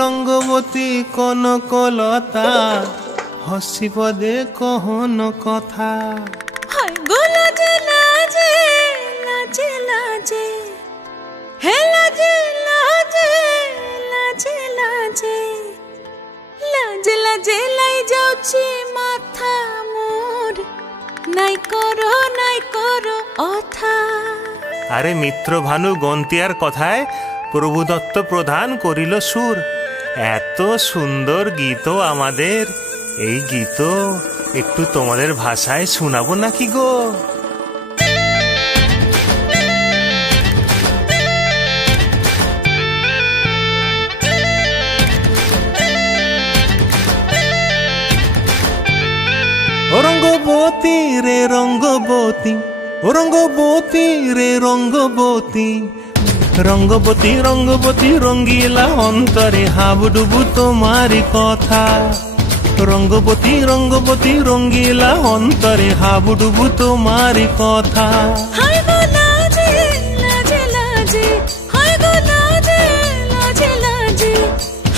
রঙ্গবতী কনকলতা হসি পদে কহন কথা। হায় গো লাজে লাজে লাজে লাজে হে লাজে লাজে লাজে লাজে লাজে লাজে লাই যাଉଛି মাথা মোর নাই করো অথা। আরে মিত্র ভানু গন্তিয়ার কথায় প্রভুদত্ত প্রধান করিল সুর। এত সুন্দর গীত আমাদের, এই গীত একটু তোমাদের ভাষায় শোনাবো নাকি গো? ও রঙ্গবতী রে রঙ্গবতী, ও রঙ্গবতী রে রঙ্গবতী, রঙ্গবতী রঙ্গবতী রঙ্গিলা অন্তরে হাবুডুবু তোমারি কথা। রঙ্গবতী রঙ্গবতী রঙ্গিলা অন্তরে হাবুডুবু তোমারি কথা। হায় গো লাজে লাজে লাজে হায় গো লাজে লাজে লাজে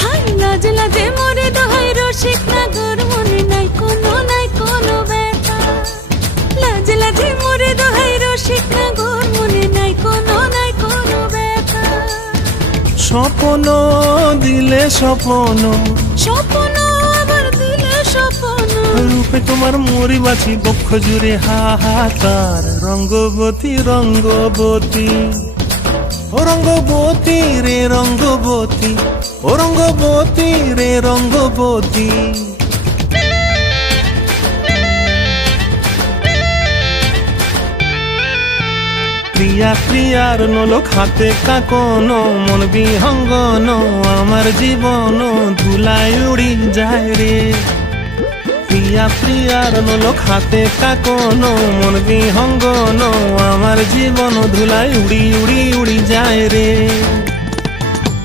হায় লাজে লাজে মোরে দোহাই রসিক নাগর মনে নাই কোনো ব্যথা। লাজে লাজে মোরে দোহাই রসিক নাগর মনে নাই কোনো ব্যথা। স্বপ্ন দিলে স্বপ্ন, স্বপ্ন আবার দিলে স্বপ্ন, রূপে তোমার মরি বাছি বক্ষ জুড়ে হাহাকার। রঙ্গবতী রঙ্গবতী, ও রঙ্গবতী রে রঙ্গবতী, ও রঙ্গবতী রে রঙ্গবতী। প্রিয়া প্রিয়ার নলক হাতে কাকন, মন বিহঙ্গন আমার জীবন ধুলায় উড়ি যায় রে। প্রিয়া প্রিয়ার নলক হাতে কাকন, মন বিহঙ্গন আমার জীবন ধুলায় উড়ি উড়ি উড়ি যায় রে।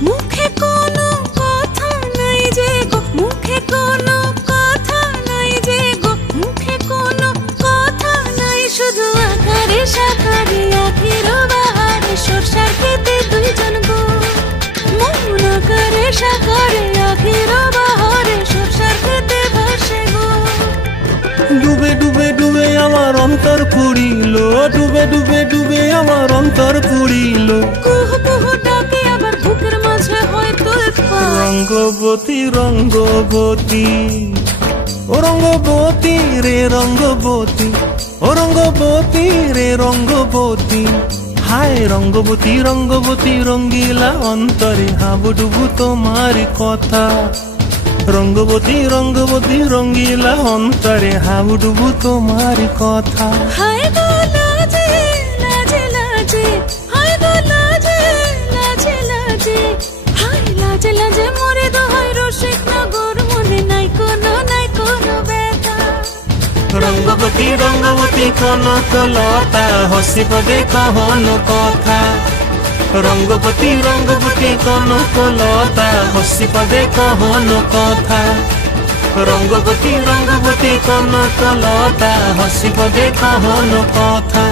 মুখে কোনো কথা নাই যে গো, মুখে কোনো কথা নাই যে গো, মুখে কোনো কথা নাই, শুধু আকারে সাকারে আখির বাহারে সরষার খেতে দুইজন গো। মন আকারে সাকারে আখির বাহারে সরষার খেতে ভাসে গো। ডুবে ডুবে ডুবে আমার অন্তর পুড়িল, ডুবে ডুবে ডুবে আমার অন্তর পুড়িল। কুহু কুহু ডাকে আবার বুকের মাঝে হয় তুলপা। রঙ্গবতী রঙ্গবতী, ও রঙ্গবতী রে রঙ্গবতী, ও রঙ্গবতী রে রঙ্গবতী। হায় রঙ্গবতী রঙ্গবতী রঙ্গিলা অন্তরে হাবুডুবু তোমারি কথা। রঙ্গবতী রঙ্গবতী রঙ্গিলা অন্তরে হাবুডুবু তোমারি কথা। হায় গো লাজে লাজে লাজে হায় গো লাজে লাজে লাজে হায় লাজে লাজে মোরে দোহাই রসিক নগর মনে নাই কোনো ব্যথা। রঙ্গবতী রঙ্গবতী কনকলতা হসি পদে কহন কথা। রঙ্গবতী রঙ্গবতী কনকলতা হসি পদে কহন কথা। রঙ্গবতী রঙ্গবতী কনকলতা হসি পদে কহন কথা।